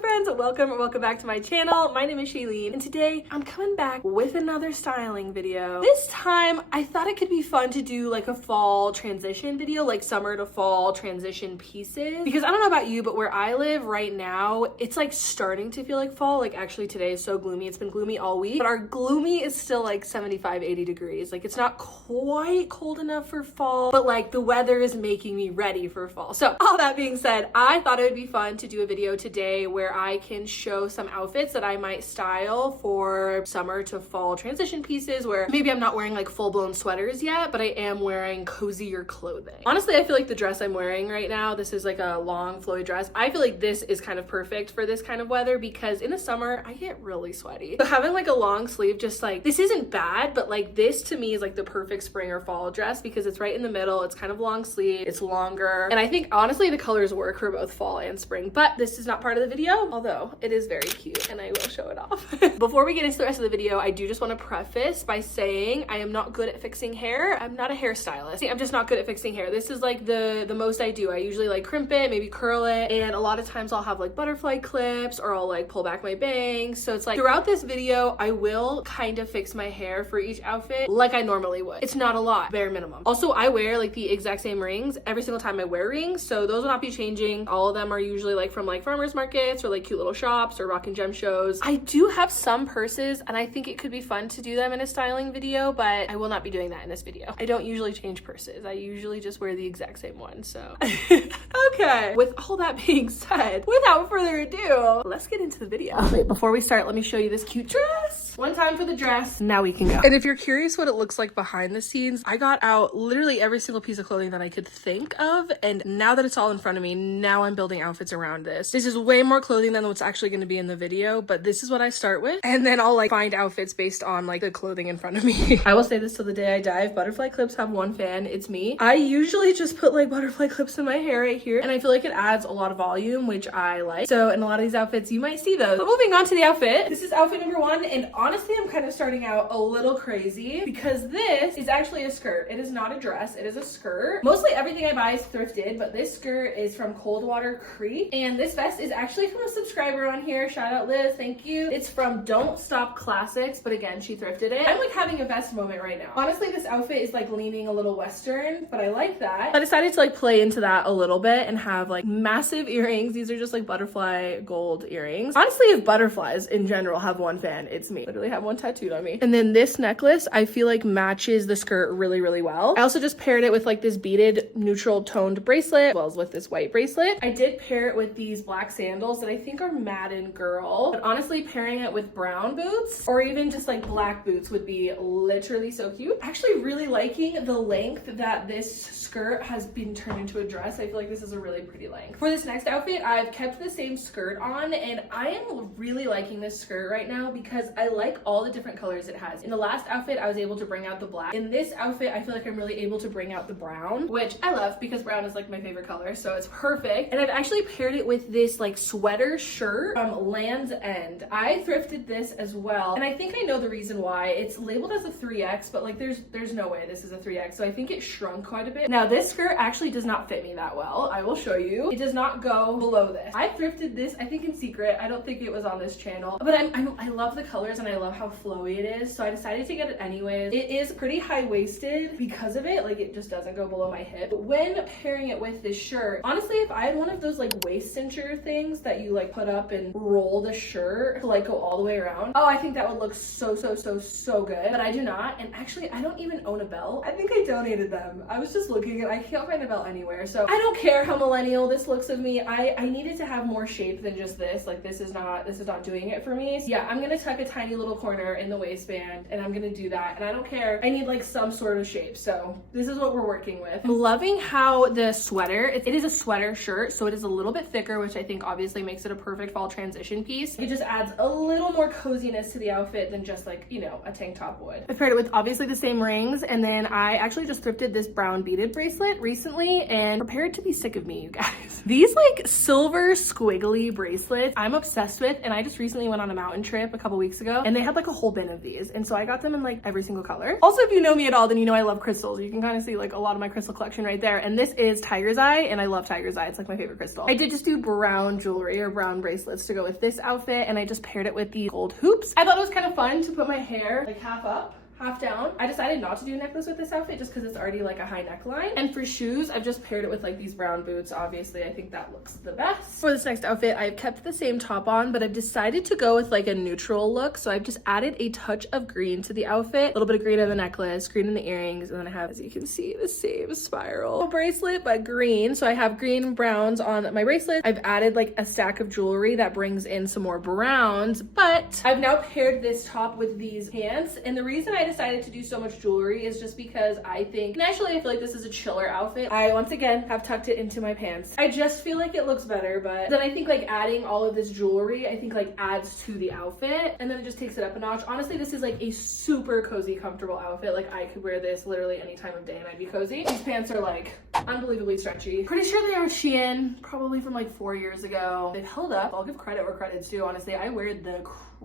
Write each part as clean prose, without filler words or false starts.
Hello friends, welcome back to my channel. My name is Shaylene and today I'm coming back with another styling video. This time I thought it could be fun to do like a fall transition video, like summer to fall transition pieces, because I don't know about you, but where I live right now it's like starting to feel like fall. Like actually today is so gloomy. It's been gloomy all week, but our gloomy is still like 75-80 degrees. Like it's not quite cold enough for fall, but like the weather is making me ready for fall. So all that being said, I thought it would be fun to do a video today where I can show some outfits that I might style for summer to fall transition pieces, where maybe I'm not wearing like full-blown sweaters yet, but I am wearing cozier clothing. Honestly, I feel like the dress I'm wearing right now, this is like a long flowy dress. I feel like this is kind of perfect for this kind of weather because in the summer I get really sweaty. So having like a long sleeve, just like, this isn't bad, but like this to me is like the perfect spring or fall dress because it's right in the middle. It's kind of long sleeve, it's longer, and I think honestly the colors work for both fall and spring, but this is not part of the video, although it is very cute and I will show it off. Before we get into the rest of the video, I do just want to preface by saying I am not good at fixing hair. I'm not a hairstylist. I'm just not good at fixing hair. This is like the most I do. I usually like crimp it, maybe curl it, and a lot of times I'll have like butterfly clips or I'll like pull back my bangs. So it's like throughout this video, I will kind of fix my hair for each outfit like I normally would. It's not a lot, bare minimum. Also, I wear like the exact same rings every single time I wear rings, so those will not be changing. All of them are usually like from like farmers markets or like cute little shops or rock and gem shows. I do have some purses and I think it could be fun to do them in a styling video, but I will not be doing that in this video. I don't usually change purses. I usually just wear the exact same one, so. Okay, with all that being said, without further ado, let's get into the video. Wait, before we start, let me show you this cute dress. One time for the dress, now we can go. And if you're curious what it looks like behind the scenes, I got out literally every single piece of clothing that I could think of, and now that it's all in front of me, now I'm building outfits around this. This is way more clothing than what's actually going to be in the video, but this is what I start with, and then I'll like find outfits based on like the clothing in front of me. I will say this till the day I die, if butterfly clips have one fan, it's me. I usually just put like butterfly clips in my hair right here, and I feel like it adds a lot of volume, which I like. So in a lot of these outfits, you might see those. But moving on to the outfit, this is outfit number one, and honestly, I'm kind of starting out a little crazy because this is actually a skirt. It is not a dress, it is a skirt. Mostly everything I buy is thrifted, but this skirt is from Coldwater Creek, and this vest is actually from a subscriber on here. Shout out Liz, thank you. It's from Don't Stop Classics, but again, she thrifted it. I'm like having a vest moment right now. Honestly, this outfit is like leaning a little Western, but I like that. I decided to like play into that a little bit and have like massive earrings. These are just like butterfly gold earrings. Honestly, if butterflies in general have one fan, it's me. Literally have one tattooed on me. And then this necklace, I feel like matches the skirt really, really well. I also just paired it with like this beaded neutral toned bracelet, as well as with this white bracelet. I did pair it with these black sandals that I think are Madden Girl, but honestly pairing it with brown boots or even just like black boots would be literally so cute. Actually really liking the length that this skirt has been turned into a dress. I feel like this is a really pretty length. For this next outfit, I've kept the same skirt on, and I am really liking this skirt right now because I like all the different colors it has. In the last outfit, I was able to bring out the black. In this outfit, I feel like I'm really able to bring out the brown, which I love because brown is like my favorite color, so it's perfect. And I've actually paired it with this like sweater shirt from Land's End. I thrifted this as well, and I think I know the reason why. It's labeled as a 3X, but like there's no way this is a 3X, so I think it shrunk quite a bit. Now this skirt actually does not fit me that well. I will show you. It does not go below this. I thrifted this, I think in secret. I don't think it was on this channel, but I love the colors and I love how flowy it is, so I decided to get it anyways. It is pretty high-waisted because of it, like it just doesn't go below my hip. But when pairing it with this shirt, honestly, if I had one of those like waist cincher things that you like put up and roll the shirt to like go all the way around, oh, I think that would look so good, but I do not. And actually, I don't even own a belt. I think I donated them. I was just looking and I can't find a belt anywhere, so I don't care how millennial this looks of me. I needed to have more shape than just this. Like this is not doing it for me. So yeah, I'm gonna tuck a tiny little corner in the waistband and I'm gonna do that, and I don't care. I need like some sort of shape, so this is what we're working with. I'm loving how the sweater, it is a sweater shirt, so it is a little bit thicker, which I think obviously makes it a perfect fall transition piece. It just adds a little more coziness to the outfit than just like, you know, a tank top would. I paired it with obviously the same rings, and then I actually just thrifted this brown beaded bracelet recently and prepared to be sick of me, you guys. These like silver squiggly bracelets I'm obsessed with, and I just recently went on a mountain trip a couple weeks ago and they had like a whole bin of these, and so I got them in like every single color. Also, if you know me at all, then you know I love crystals. You can kind of see like a lot of my crystal collection right there, and this is tiger's eye, and I love tiger's eye. It's like my favorite crystal. I did just do brown jewelry or pair of brown bracelets to go with this outfit, and I just paired it with the gold hoops. I thought it was kind of fun to put my hair like half up, half down. I decided not to do a necklace with this outfit just because it's already like a high neckline. And for shoes, I've just paired it with like these brown boots. Obviously, I think that looks the best. For this next outfit, I've kept the same top on, but I've decided to go with like a neutral look. So I've just added a touch of green to the outfit, a little bit of green in the necklace, green in the earrings, and then I have, as you can see, the same spiral bracelet, but green. So I have green and browns on my bracelet. I've added like a stack of jewelry that brings in some more browns, but I've now paired this top with these pants. And the reason I decided to do so much jewelry is just because I think, naturally, I feel like this is a chiller outfit. I, once again, have tucked it into my pants. I just feel like it looks better, but then I think like adding all of this jewelry, I think like adds to the outfit, and then it just takes it up a notch. Honestly, this is like a super cozy, comfortable outfit. Like I could wear this literally any time of day and I'd be cozy. These pants are like unbelievably stretchy. Pretty sure they are Shein, probably from like 4 years ago. They've held up. I'll give credit where credit's due. Honestly, I wear the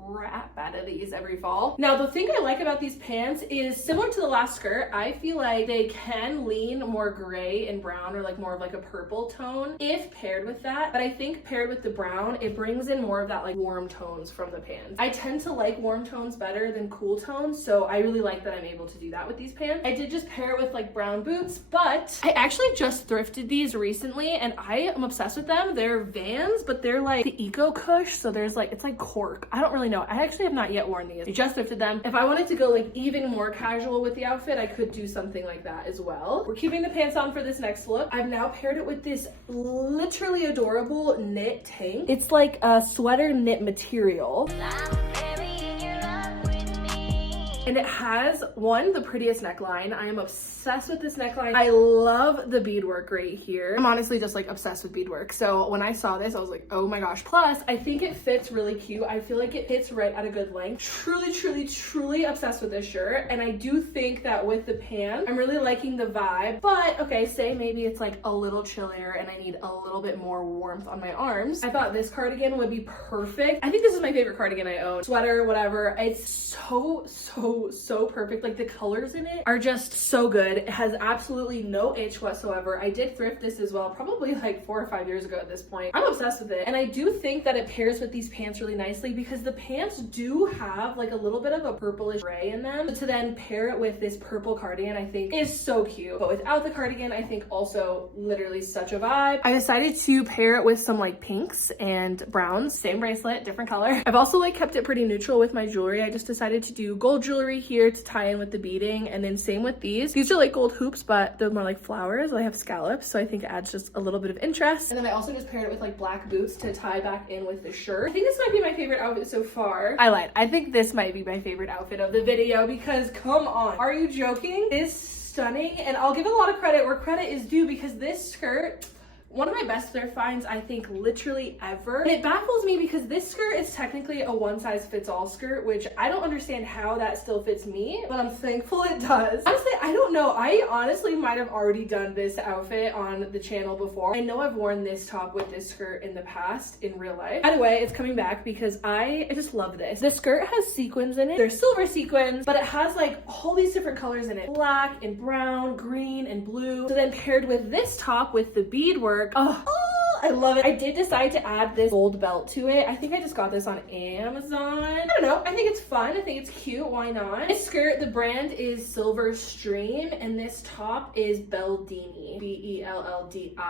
crap out of these every fall. Now, the thing I like about these pants is similar to the last skirt. I feel like they can lean more gray and brown, or like more of like a purple tone if paired with that. But I think paired with the brown, it brings in more of that like warm tones from the pants. I tend to like warm tones better than cool tones, so I really like that I'm able to do that with these pants. I did just pair it with like brown boots, but I actually just thrifted these recently and I am obsessed with them. They're Vans, but they're like the Eco Cush, so there's like, it's like cork. I don't really know. I actually have not yet worn these. I just thrifted them. If I wanted to go like even more casual with the outfit, I could do something like that as well. We're keeping the pants on for this next look. I've now paired it with this literally adorable knit tank. It's like a sweater knit material. And it has, the prettiest neckline. I am obsessed with this neckline. I love the beadwork right here. I'm honestly just like obsessed with beadwork. So when I saw this, I was like, oh my gosh. Plus, I think it fits really cute. I feel like it fits right at a good length. Truly, truly, truly obsessed with this shirt. And I do think that with the pants, I'm really liking the vibe. But okay, say maybe it's like a little chillier and I need a little bit more warmth on my arms. I thought this cardigan would be perfect. I think this is my favorite cardigan I own. Sweater, whatever. It's so perfect. Like the colors in it are just so good. It has absolutely no itch whatsoever. I did thrift this as well, probably like 4 or 5 years ago at this point. I'm obsessed with it. And I do think that it pairs with these pants really nicely because the pants do have like a little bit of a purplish gray in them. So to then pair it with this purple cardigan, I think is so cute. But without the cardigan, I think also literally such a vibe. I decided to pair it with some like pinks and browns. Same bracelet, different color. I've also like kept it pretty neutral with my jewelry. I just decided to do gold jewelry here to tie in with the beading, and then same with these. These are like gold hoops, but they're more like flowers. They have scallops, so I think it adds just a little bit of interest. And then I also just paired it with like black boots to tie back in with the shirt. I think this might be my favorite outfit so far. I lied. I think this might be my favorite outfit of the video because come on, are you joking? It's stunning, and I'll give a lot of credit where credit is due because this skirt, one of my best thrift finds, I think, literally ever. And it baffles me because this skirt is technically a one-size-fits-all skirt, which I don't understand how that still fits me, but I'm thankful it does. Honestly, I don't know. I honestly might have already done this outfit on the channel before. I know I've worn this top with this skirt in the past in real life. By the way, it's coming back because I just love this. The skirt has sequins in it. They're silver sequins, but it has like all these different colors in it. Black and brown, green and blue. So then paired with this top with the beadwork, oh, I love it. I did decide to add this gold belt to it. I think I just got this on Amazon. I don't know. I think it's fun. I think it's cute. Why not? This skirt, the brand is Silver Stream, and this top is Belldini. Belldini.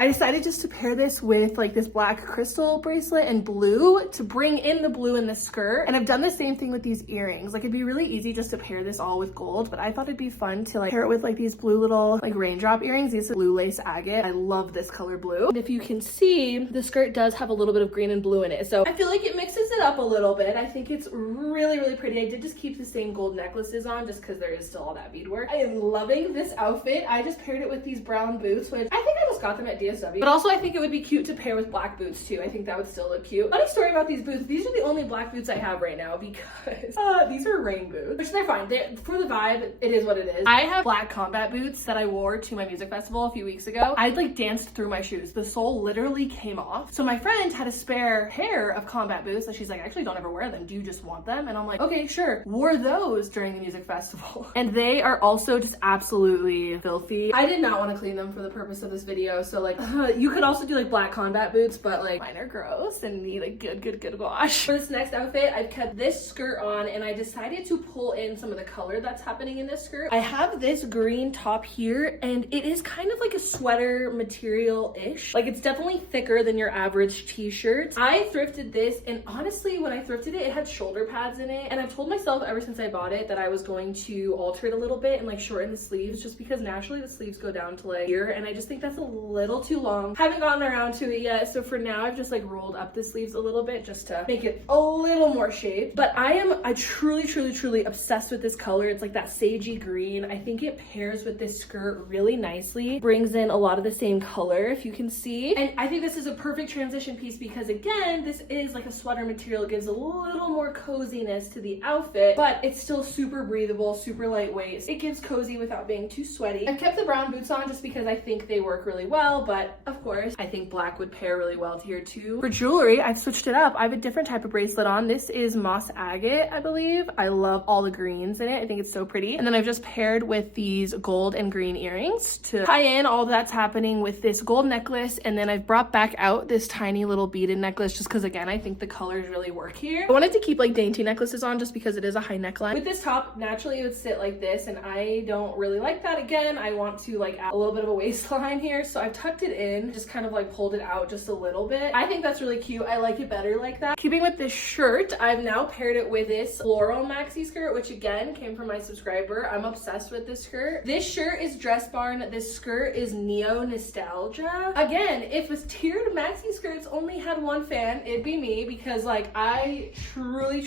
I decided just to pair this with like this black crystal bracelet and blue to bring in the blue in the skirt. And I've done the same thing with these earrings. Like it'd be really easy just to pair this all with gold, but I thought it'd be fun to like pair it with like these blue little like raindrop earrings. These are blue lace agate. I love this color blue. And if you can see, the skirt does have a little bit of green and blue in it. So I feel like it mixes it up a little bit. I think it's really, really pretty. I did just keep the same gold necklaces on just because there is still all that beadwork. I am loving this outfit. I just paired it with these brown boots, which I think I just got them at DSW. But also I think it would be cute to pair with black boots too. I think that would still look cute. Funny story about these boots. These are the only black boots I have right now because these are rain boots, which they're fine. For the vibe, it is what it is. I have black combat boots that I wore to my music festival a few weeks ago. I like danced through my shoes. The sole literally came off. So my friend had a spare pair of combat boots that she's like, I actually don't ever wear them. Do you just want them? And I'm like, okay, sure. Wore those during the music festival. And they are also just absolutely filthy. I did not want to clean them for the purpose of this video. video. So like, you could also do like black combat boots, but like mine are gross and need a good wash. For this next outfit, I've kept this skirt on and I decided to pull in some of the color that's happening in this skirt. I have this green top here and it is kind of like a sweater material-ish. Like it's definitely thicker than your average t-shirt. I thrifted this and honestly, when I thrifted it, it had shoulder pads in it. And I've told myself ever since I bought it that I was going to alter it a little bit and like shorten the sleeves, just because naturally the sleeves go down to like here and I just think that's a little too long. Haven't gotten around to it yet, so for now I've just like rolled up the sleeves a little bit just to make it a little more shape. But I truly obsessed with this color. It's like that sagey green. I think it pairs with this skirt really nicely, brings in a lot of the same color if you can see, and I think this is a perfect transition piece because again, this is like a sweater material. It gives a little more coziness to the outfit, but it's still super breathable, super lightweight. It gives cozy without being too sweaty. I've kept the brown boots on just because I think they work really well, but of course I think black would pair really well here too. For jewelry, I've switched it up. I have a different type of bracelet on. This is moss agate, I believe. I love all the greens in it. I think it's so pretty. And then I've just paired with these gold and green earrings to tie in all that's happening with this gold necklace. And then I've brought back out this tiny little beaded necklace just because again, I think the colors really work here. I wanted to keep like dainty necklaces on just because it is a high neckline. With this top, naturally it would sit like this and I don't really like that. Again, I want to like add a little bit of a waistline here. So I've tucked it in, just kind of like pulled it out just a little bit. I think that's really cute. I like it better like that. Keeping with this shirt, I've now paired it with this floral maxi skirt, which again came from my subscriber. I'm obsessed with this skirt. This shirt is Dress Barn. This skirt is Neo Nostalgia. Again, if a tiered maxi skirts only had one fan, it'd be me, because like I truly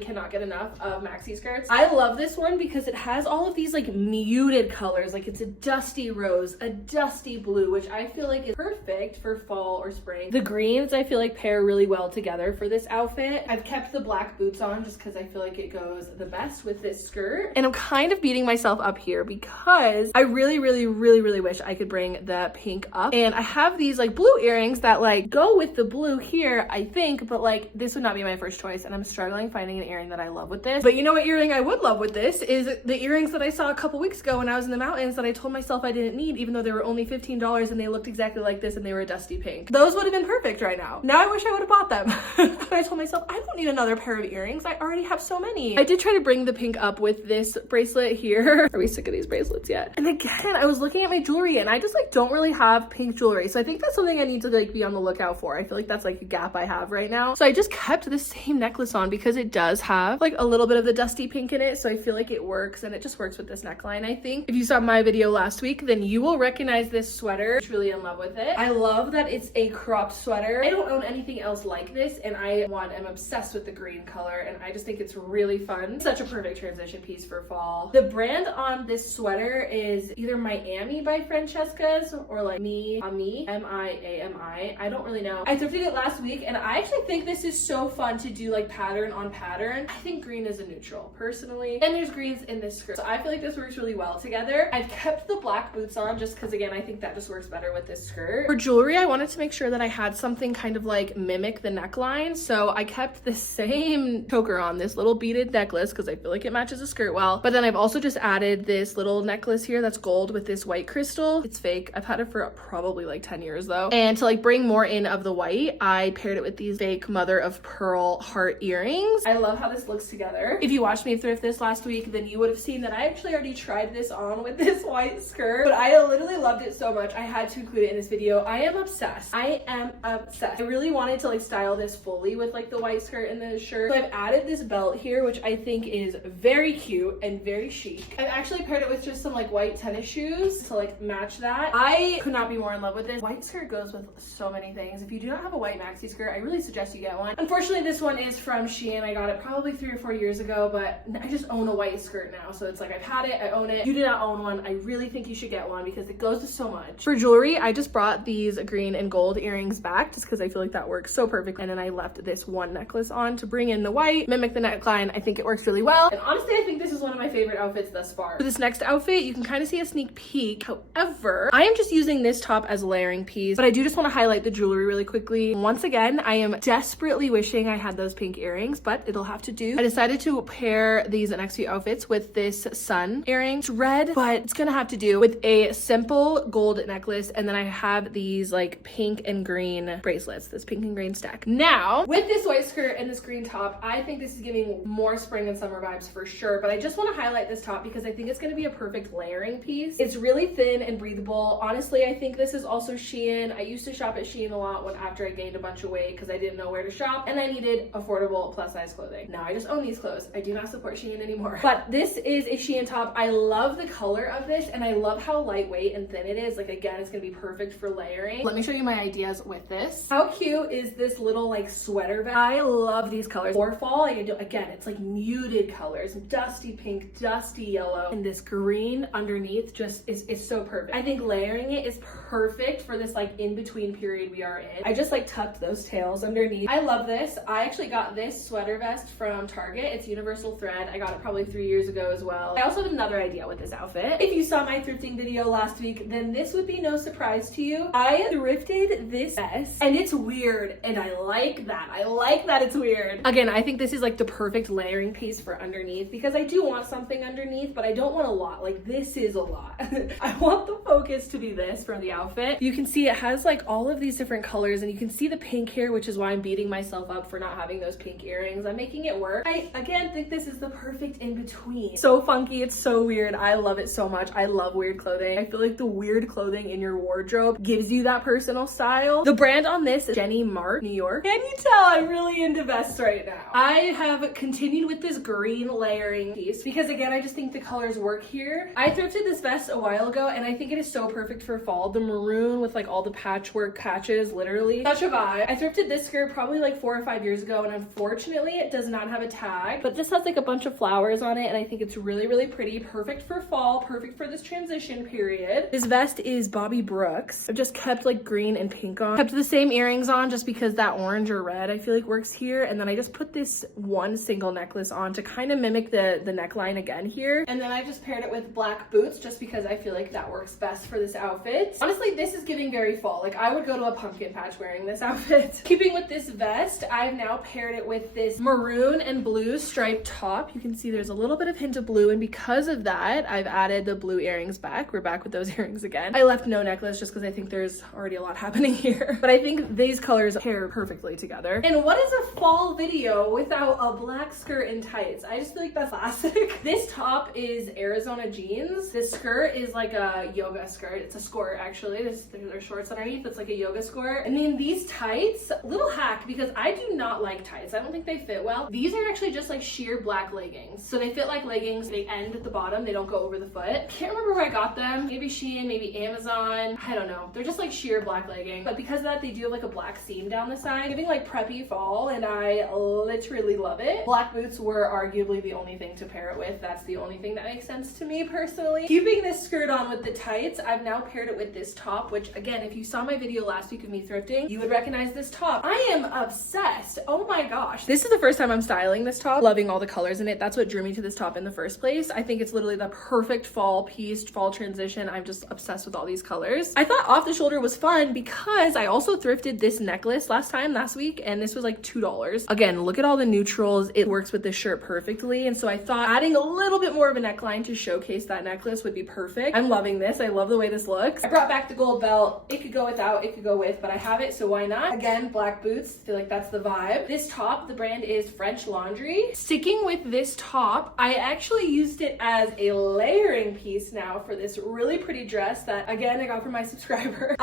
cannot get enough of maxi skirts. I love this one because it has all of these like muted colors. Like it's a dusty rose, a dusty blue, which I feel like is perfect for fall or spring. The greens I feel like pair really well together for this outfit. I've kept the black boots on just because I feel like it goes the best with this skirt. And I'm kind of beating myself up here because I really wish I could bring the pink up. And I have these like blue earrings that like go with the blue here, I think, but like this would not be my first choice. And I'm struggling finding an earring that I love with this. But you know what earring I would love with this is the earrings that I saw a couple weeks ago when I was in the mountains that I told myself I didn't need, even though they were only $15 and they looked exactly like this and they were a dusty pink. Those would have been perfect right now. Now I wish I would have bought them. But I told myself I don't need another pair of earrings. I already have so many. I did try to bring the pink up with this bracelet here. Are we sick of these bracelets yet? And again, I was looking at my jewelry and I just like don't really have pink jewelry. So I think that's something I need to like be on the lookout for. I feel like that's like a gap I have right now. So I just kept the same necklace on because it does have like a little bit of the dusty pink in it. So I feel like it works and it just works with this neckline, I think. If you saw my video last week, then you will recognize this sweater. I'm really in love with it. I love that it's a cropped sweater. I don't own anything else like this and I am obsessed with the green color and I just think it's really fun. Such a perfect transition piece for fall. The brand on this sweater is either Miami by Francesca's or like Miami, M-I-A-M-I. I don't really know. I thrifted it last week and I actually think this is so fun to do like pattern on pattern. I think green is a neutral personally, and there's greens in this skirt. So I feel like this works really well together. I've kept the black boots on just because again, I think that just works better with this skirt. For jewelry, I wanted to make sure that I had something kind of like mimic the neckline. So I kept the same choker on, this little beaded necklace, because I feel like it matches the skirt well. But then I've also just added this little necklace here that's gold with this white crystal. It's fake. I've had it for probably like 10 years though. And to like bring more in of the white, I paired it with these fake mother of pearl heart earrings. I love how this looks together. If you watched me thrift this last week, then you would have seen that I actually already tried this on with this white skirt, but I literally loved it so much I had to include it in this video. I am obsessed. I am obsessed. I really wanted to like style this fully with like the white skirt and the shirt. So I've added this belt here, which I think is very cute and very chic. I've actually paired it with just some like white tennis shoes to like match that. I could not be more in love with this. White skirt goes with so many things. If you do not have a white maxi skirt, I really suggest you get one. Unfortunately, this one is from Shein. I got it probably 3 or 4 years ago, but I just own a white skirt now. So it's like I've had it, I own it. You do not own one. I really think you should get one because it goes with so much. For jewelry, I just brought these green and gold earrings back just because I feel like that works so perfect. And then I left this one necklace on to bring in the white, mimic the neckline. I think it works really well. And honestly, I think this is one of my favorite outfits thus far. For this next outfit, you can kind of see a sneak peek. However, I am just using this top as a layering piece, but I do just want to highlight the jewelry really quickly. Once again, I am desperately wishing I had those pink earrings, but it'll have to do. I decided to pair these next few outfits with this sun earring. It's red, but it's gonna have to do with a simple gold necklace necklace, and then I have these like pink and green bracelets, this pink and green stack. Now, with this white skirt and this green top, I think this is giving more spring and summer vibes for sure, but I just want to highlight this top because I think it's going to be a perfect layering piece. It's really thin and breathable. Honestly, I think this is also Shein. I used to shop at Shein a lot after I gained a bunch of weight because I didn't know where to shop and I needed affordable plus size clothing. Now I just own these clothes. I do not support Shein anymore. But this is a Shein top. I love the color of this and I love how lightweight and thin it is. Like again, it's gonna be perfect for layering. Let me show you my ideas with this. How cute is this little like sweater vest? I love these colors. For fall, again, it's like muted colors, dusty pink, dusty yellow, and this green underneath just is so perfect. I think layering it is perfect for this like in-between period we are in. I just like tucked those tails underneath. I love this. I actually got this sweater vest from Target. It's universal thread. I got it probably 3 years ago as well. I also have another idea with this outfit. If you saw my thrifting video last week, then this would be no surprise to you. I thrifted this vest and it's weird and I like that. I like that it's weird. Again, I think this is like the perfect layering piece for underneath because I do want something underneath, but I don't want a lot. Like this is a lot. I want the focus to be this for the outfit. You can see it has like all of these different colors and you can see the pink here, which is why I'm beating myself up for not having those pink earrings. I'm making it work. I again think this is the perfect in between. So funky, it's so weird. I love it so much. I love weird clothing. I feel like the weird clothing in your wardrobe gives you that personal style. The brand on this is Jenny Mark, New York. Can you tell I'm really into vests right now? I have continued with this green layering piece because again, I just think the colors work here. I thrifted this vest a while ago and I think it is so perfect for fall. The maroon with like all the patchwork patches, literally such a vibe. I thrifted this skirt probably like 4 or 5 years ago and unfortunately it does not have a tag, but this has like a bunch of flowers on it and I think it's really, really pretty. Perfect for fall, perfect for this transition period. This vest is Bobby Brooks. I've just kept like green and pink on. Kept the same earrings on just because that orange or red I feel like works here. And then I just put this one single necklace on to kind of mimic the neckline again here. And then I just paired it with black boots just because I feel like that works best for this outfit. Honestly, this is giving very fall. Like I would go to a pumpkin patch wearing this outfit. Keeping with this vest, I've now paired it with this maroon and blue striped top. You can see there's a little bit of hint of blue and because of that, I've added the blue earrings back. We're back with those earrings again. I left no necklace just because I think there's already a lot happening here. But I think these colors pair perfectly together. And what is a fall video without a black skirt and tights? I just feel like that's classic. This top is Arizona jeans. This skirt is like a yoga skirt. It's a skirt actually. There's shorts underneath. It's like a yoga skirt. And then these tights, little hack because I do not like tights. I don't think they fit well. These are actually just like sheer black leggings. So they fit like leggings. They end at the bottom. They don't go over the foot. Can't remember where I got them. Maybe Shein, maybe Amazon. I don't know. They're just like sheer black leggings. But because of that, they do have like a black seam down the side, giving like preppy fall, and I literally love it. Black boots were arguably the only thing to pair it with. That's the only thing that makes sense to me personally. Keeping this skirt on with the tights, I've now paired it with this top, which again, if you saw my video last week of me thrifting, you would recognize this top. I am obsessed. Oh my gosh. This is the first time I'm styling this top. Loving all the colors in it. That's what drew me to this top in the first place. I think it's literally the perfect fall piece, fall transition. I'm just obsessed with all these colors. I thought off the shoulder was fun because I also thrifted this necklace last week and this was like $2. Again, look at all the neutrals. It works with this shirt perfectly. And so I thought adding a little bit more of a neckline to showcase that necklace would be perfect. I'm loving this. I love the way this looks. I brought back the gold belt. It could go without, it could go with, but I have it, so why not? Again, black boots. I feel like that's the vibe. This top, the brand is French Laundry. Sticking with this top, I actually used it as a layering piece now for this really pretty dress that, again, I got from my subscriber.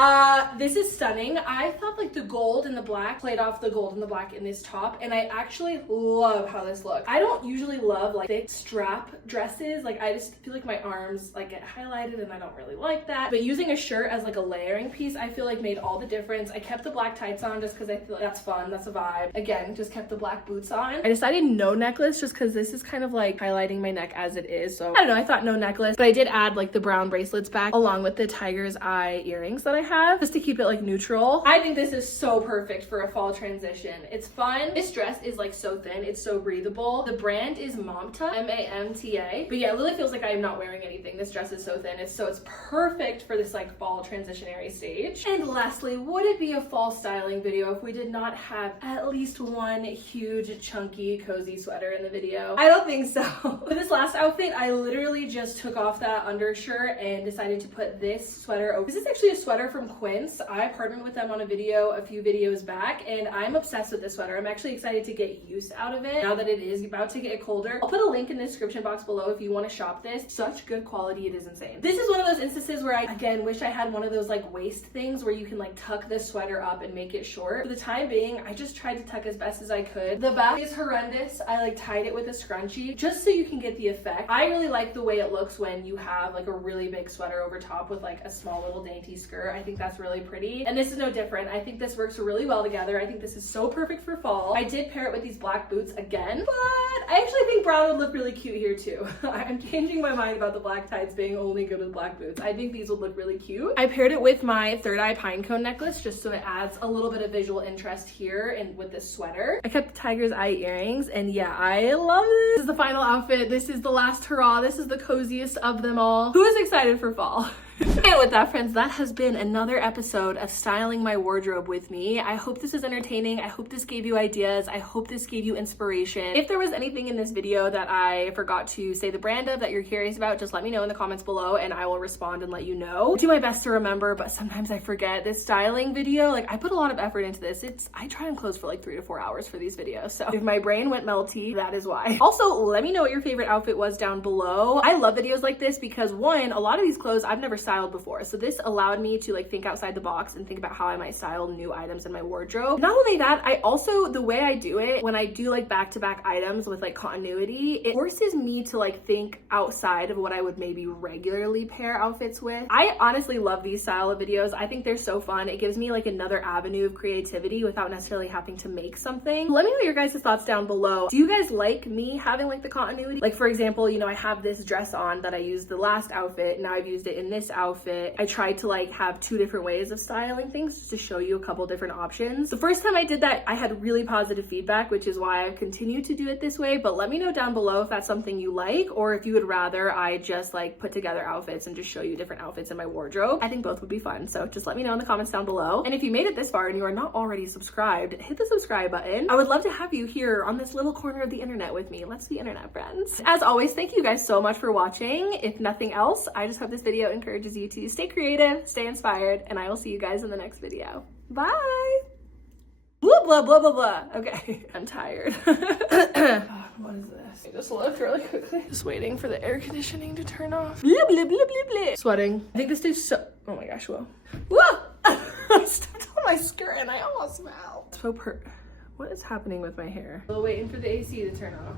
This is stunning. I thought like the gold and the black played off the gold and the black in this top, and I actually love how this looks. I don't usually love like thick strap dresses. Like I just feel like my arms like get highlighted and I don't really like that. But using a shirt as like a layering piece, I feel like made all the difference. I kept the black tights on just because I feel like that's fun. That's a vibe. Again, just kept the black boots on. I decided no necklace just because this is kind of like highlighting my neck as it is. So I don't know, I thought no necklace, but I did add like the brown bracelets back along with the tiger's eye earrings that I have just to keep it like neutral. I think this is so perfect for a fall transition. It's fun. This dress is like so thin. It's so breathable. The brand is Mamta, M-A-M-T-A. But yeah, it really feels like I am not wearing anything. This dress is so thin. It's perfect for this like fall fall transitionary stage. And lastly, would it be a fall styling video if we did not have at least one huge, chunky, cozy sweater in the video? I don't think so. For this last outfit, I literally just took off that undershirt and decided to put this sweater over. This is actually a sweater from Quince. I partnered with them on a video a few videos back, and I'm obsessed with this sweater. I'm actually excited to get use out of it now that it is about to get colder. I'll put a link in the description box below if you want to shop this. Such good quality, it is insane. This is one of those instances where I, again, wish I had one of those like waist things where you can like tuck this sweater up and make it short. For the time being, I just tried to tuck as best as I could. The back is horrendous. I like tied it with a scrunchie just so you can get the effect. I really like the way it looks when you have like a really big sweater over top with like a small little dainty skirt. I think that's really pretty. And this is no different. I think this works really well together. I think this is so perfect for fall. I did pair it with these black boots again, but I actually think brown would look really cute here too. I'm changing my mind about the black tights being only good with black boots. I think these would look really cute. I paired it with my third eye pine cone necklace just so it adds a little bit of visual interest here and with this sweater. I kept the tiger's eye earrings, and yeah, I love this. This is the final outfit. This is the last hurrah. This is the coziest of them all. Who is excited for fall? And with that, friends, that has been another episode of styling my wardrobe with me. I hope this is entertaining. I hope this gave you ideas. I hope this gave you inspiration. If there was anything in this video that I forgot to say the brand of that you're curious about, just let me know in the comments below and I will respond and let you know. I do my best to remember, but sometimes I forget. This styling video, like I put a lot of effort into this. I try and close for like 3 to 4 hours for these videos. So if my brain went melty, that is why. Also, let me know what your favorite outfit was down below. I love videos like this because one, a lot of these clothes I've never styled before. So this allowed me to like think outside the box and think about how I might style new items in my wardrobe. Not only that, I also, the way I do it, when I do like back-to-back items with like continuity, it forces me to like think outside of what I would maybe regularly pair outfits with. I honestly love these style of videos. I think they're so fun. It gives me like another avenue of creativity without necessarily having to make something. Let me know your guys' thoughts down below. Do you guys like me having like the continuity? Like for example, you know, I have this dress on that I used the last outfit. Now I've used it in this outfit. I tried to like have 2 different ways of styling things just to show you a couple different options. The first time I did that, I had really positive feedback, which is why I've continued to do it this way. But let me know down below if that's something you like, or if you would rather I just like put together outfits and just show you different outfits in my wardrobe. I think both would be fun. So just let me know in the comments down below. And if you made it this far and you are not already subscribed, hit the subscribe button. I would love to have you here on this little corner of the internet with me. Let's be internet friends. As always, thank you guys so much for watching. If nothing else, I just hope this video encourages you to stay creative, stay inspired, and I will see you guys in the next video. Bye! Blah, blah, blah, blah, blah. Okay, I'm tired. What is this? I just looked really quickly. Just waiting for the air conditioning to turn off. Blah, blah, blah, blah, blah. Sweating. I think this tastes so... Oh my gosh, whoa. Whoa! I stepped on my skirt and I almost fell. So what is happening with my hair? Still waiting for the AC to turn off.